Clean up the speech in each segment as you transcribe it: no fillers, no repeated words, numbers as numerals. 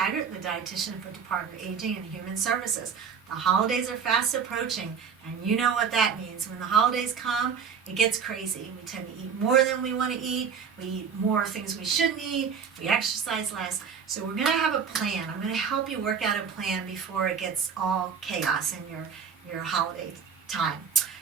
Taggert, the dietitian for Department of Aging and Human Services. The holidays are fast approaching, and you know what that means. When the holidays come, it gets crazy. We tend to eat more than we want to eat. We eat more things we shouldn't eat. We exercise less. So we're going to have a plan. I'm going to help you work out a plan before it gets all chaos in your holiday time.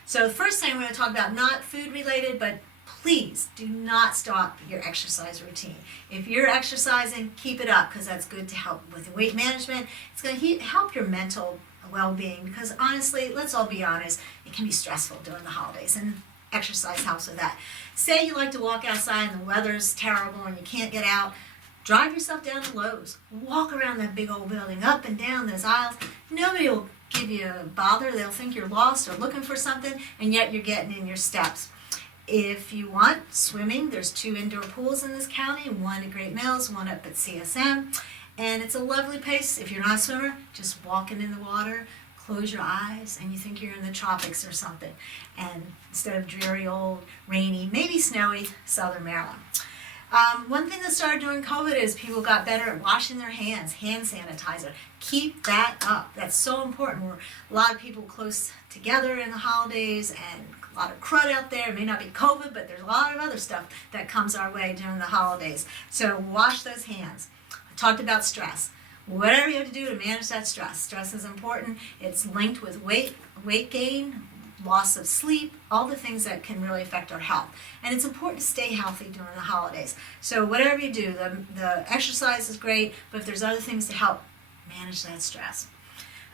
So the first thing I'm going to talk about, not food related, but please do not stop your exercise routine. If you're exercising, keep it up, because that's good to help with weight management. It's going to help your mental well-being, because honestly, let's all be honest, it can be stressful during the holidays, and exercise helps with that. Say you like to walk outside and the weather's terrible and you can't get out, drive yourself down to Lowe's. Walk around that big old building, up and down those aisles. Nobody will give you a bother. They'll think you're lost or looking for something, and yet you're getting in your steps. If you want swimming, there's 2 indoor pools in this county, one at Great Mills, one up at CSM. And it's a lovely place. If you're not a swimmer, just walking in the water, close your eyes, and you think you're in the tropics or something. And instead of dreary old, rainy, maybe snowy Southern Maryland. One thing that started during COVID is people got better at washing their hands, hand sanitizer. Keep that up. That's so important. We're a lot of people close together in the holidays, and a lot of crud out there. It may not be COVID, but there's a lot of other stuff that comes our way during the holidays. So wash those hands. I talked about stress. Whatever you have to do to manage that stress. Stress is important. It's linked with weight gain, loss of sleep, all the things that can really affect our health. And it's important to stay healthy during the holidays. So whatever you do, the exercise is great, but if there's other things to help manage that stress.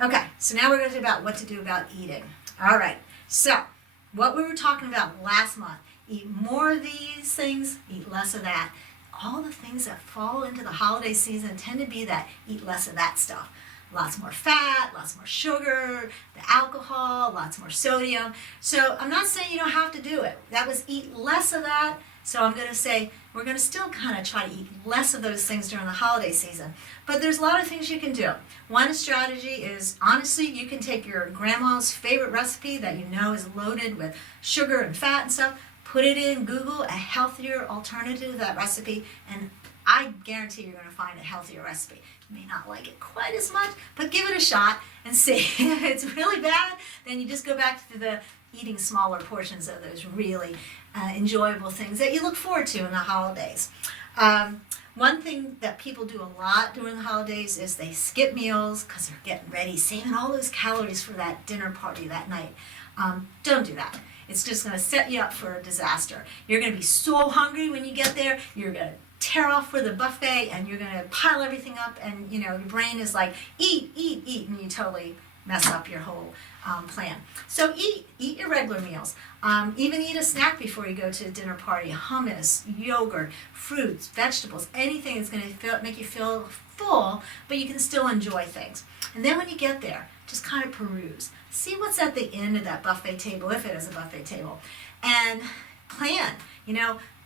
Okay, so now we're going to talk about what to do about eating. All right, so what we were talking about last month, eat more of these things, eat less of that. All the things that fall into the holiday season tend to be that, eat less of that stuff. Lots more fat, lots more sugar, the alcohol, lots more sodium. So I'm not saying you don't have to do it. That was eat less of that. So I'm going to say we're going to still kind of try to eat less of those things during the holiday season. But there's a lot of things you can do. One strategy is, honestly, you can take your grandma's favorite recipe that you know is loaded with sugar and fat and stuff, put it in Google, a healthier alternative to that recipe, and I guarantee you're going to find a healthier recipe. You may not like it quite as much, but give it a shot and see. If it's really bad, then you just go back to the eating smaller portions of those really enjoyable things that you look forward to in the holidays. One thing that people do a lot during the holidays is they skip meals because they're getting ready, saving all those calories for that dinner party that night. Don't do that. It's just going to set you up for a disaster. You're going to be so hungry when you get there. You're going to tear off for the buffet, and you're going to pile everything up, and your brain is like, eat, eat, eat, and you totally mess up your whole plan. So eat your regular meals. Even eat a snack before you go to a dinner party. Hummus, yogurt, fruits, vegetables, anything that's going to make you feel full, but you can still enjoy things. And then when you get there, just kind of peruse. See what's at the end of that buffet table, if it is a buffet table, and plan.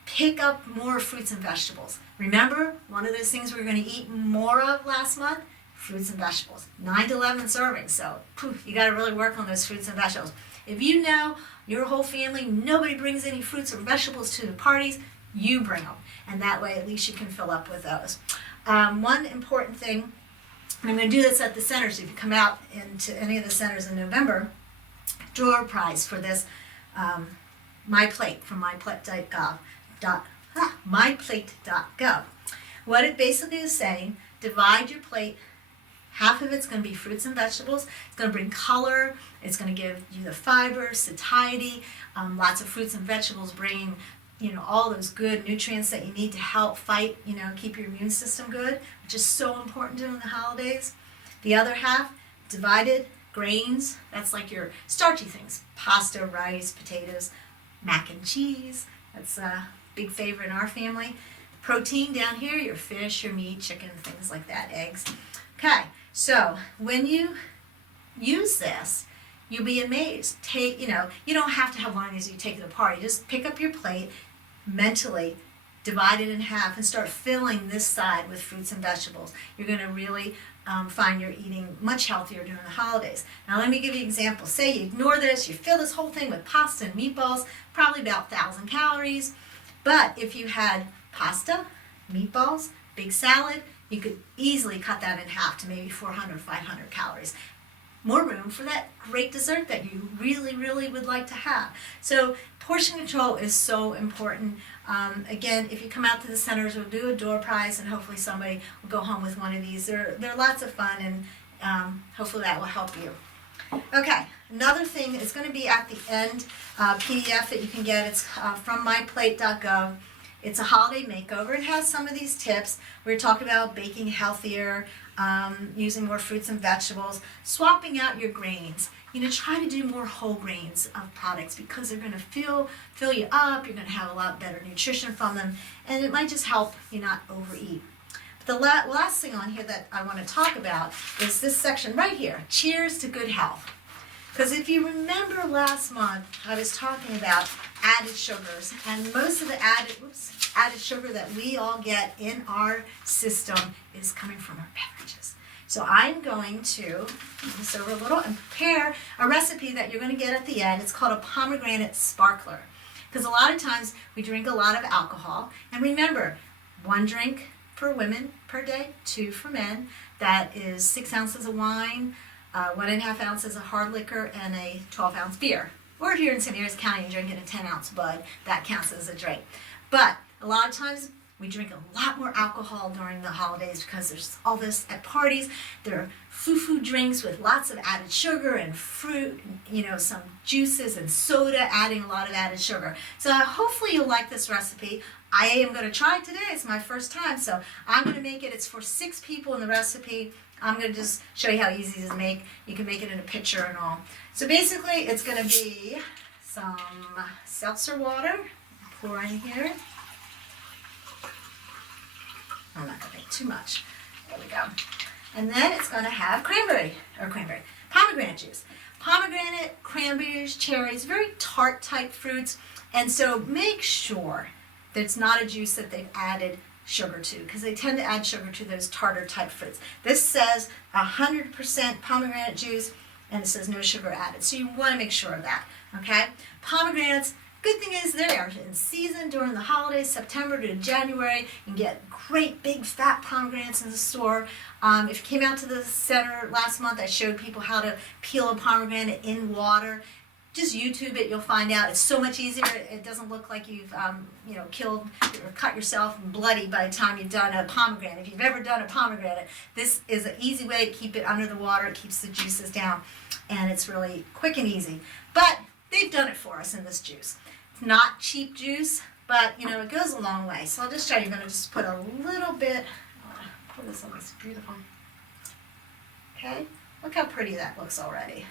Pick up more fruits and vegetables. Remember, one of those things we were going to eat more of last month? Fruits and vegetables. 9 to 11 servings. So you got to really work on those fruits and vegetables. If you know your whole family, nobody brings any fruits or vegetables to the parties, you bring them. And that way, at least you can fill up with those. One important thing, and I'm going to do this at the centers. If you come out into any of the centers in November, draw a prize for this My Plate from myplate.gov. What it basically is saying, divide your plate. Half of it's going to be fruits and vegetables. It's going to bring color. It's going to give you the fiber, satiety. Lots of fruits and vegetables bringing, all those good nutrients that you need to help fight, keep your immune system good, which is so important during the holidays. The other half, divided grains. That's like your starchy things. Pasta, rice, potatoes, mac and cheese. That's a big favorite in our family. Protein down here, your fish, your meat, chicken, things like that, eggs. Okay, so when you use this, you'll be amazed. You don't have to have one of these you take to the party. Just pick up your plate, mentally divide it in half, and start filling this side with fruits and vegetables. You're going to really find you're eating much healthier during the holidays. Now let me give you an example. Say you ignore this, you fill this whole thing with pasta and meatballs, probably about 1,000 calories. But if you had pasta, meatballs, big salad, you could easily cut that in half to maybe 400, 500 calories. More room for that great dessert that you really, really would like to have. So portion control is so important. Again, if you come out to the centers, we'll do a door prize, and hopefully somebody will go home with one of these. They're lots of fun, and hopefully that will help you. Okay, another thing is going to be at the end, PDF that you can get. It's from myplate.gov. It's a holiday makeover. It has some of these tips. We're talking about baking healthier, using more fruits and vegetables, swapping out your grains. Try to do more whole grains of products because they're going to fill you up. You're going to have a lot better nutrition from them, and it might just help you not overeat. But the last thing on here that I want to talk about is this section right here, Cheers to Good Health. Because if you remember last month, I was talking about added sugars, and most of the added sugar that we all get in our system is coming from our beverages. So I'm going to move this over a little and prepare a recipe that you're going to get at the end. It's called a pomegranate sparkler. Because a lot of times we drink a lot of alcohol, and remember, 1 drink for women per day, 2 for men. That is 6 ounces of wine, 1.5 ounces of hard liquor, and a 12-ounce beer. Or if you're in St. Mary's County and drinking a 10-ounce bud, that counts as a drink. But a lot of times we drink a lot more alcohol during the holidays because there's all this at parties. There are foo-foo drinks with lots of added sugar and fruit, some juices and soda adding a lot of added sugar. So hopefully you'll like this recipe. I am going to try it today. It's my first time, so I'm going to make it. It's for 6 people in the recipe. I'm going to just show you how easy it is to make. You can make it in a pitcher and all. So basically, it's going to be some seltzer water. Pour in here. I'm not going to make too much. There we go. And then it's going to have pomegranate juice. Pomegranate, cranberries, cherries, very tart type fruits. And so make sure that it's not a juice that they've added sugar to, because they tend to add sugar to those tartar type fruits. This says 100% pomegranate juice, and it says no sugar added. So you want to make sure of that, okay? Pomegranates, good thing is they are in season during the holidays, September to January. You can get great big fat pomegranates in the store. If you came out to the center last month, I showed people how to peel a pomegranate in water. Just YouTube it, you'll find out. It's so much easier. It doesn't look like you've killed or cut yourself bloody by the time you've done a pomegranate. If you've ever done a pomegranate, this is an easy way to keep it under the water. It keeps the juices down, and it's really quick and easy. But they've done it for us in this juice. It's not cheap juice, but it goes a long way. So I'll just show you. I'm going to just put a little bit. Pour this on this beautiful. Okay, look how pretty that looks already.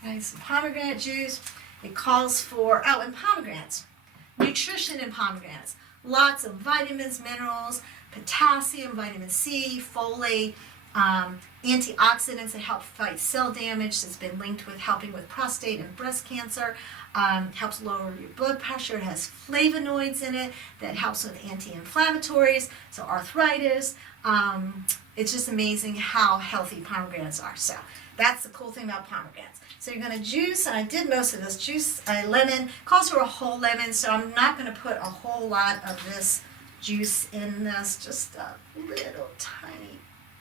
Okay, some pomegranate juice. It calls for, and pomegranates. Nutrition in pomegranates. Lots of vitamins, minerals, potassium, vitamin C, folate, antioxidants that help fight cell damage. That's been linked with helping with prostate and breast cancer. Helps lower your blood pressure. It has flavonoids in it that helps with anti-inflammatories, so arthritis. It's just amazing how healthy pomegranates are. So that's the cool thing about pomegranates. So you're going to juice, and I did most of this. Juice a lemon, calls for a whole lemon, so I'm not going to put a whole lot of this juice in this, just a little tiny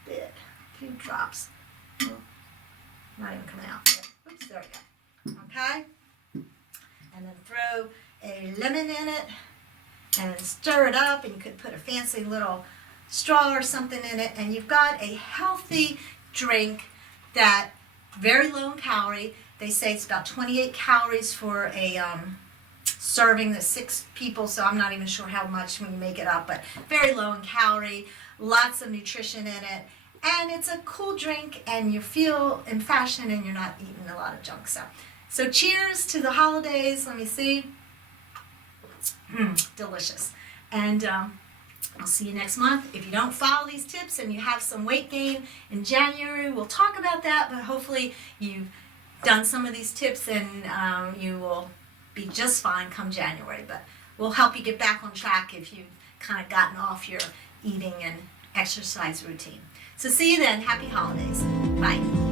bit, a few drops. Not even coming out. Oops, there we go. Okay? And then throw a lemon in it, and stir it up, and you could put a fancy little straw or something in it, and you've got a healthy drink that very low in calorie. They say it's about 28 calories for a serving. That's 6 people, so I'm not even sure how much when you make it up, but very low in calorie, lots of nutrition in it, and it's a cool drink, and you feel in fashion, and you're not eating a lot of junk stuff. So cheers to the holidays. Let me see. Delicious. And I'll see you next month. If you don't follow these tips and you have some weight gain in January, we'll talk about that, but hopefully you've done some of these tips and you will be just fine come January. But we'll help you get back on track if you've kind of gotten off your eating and exercise routine. So see you then. Happy holidays. Bye.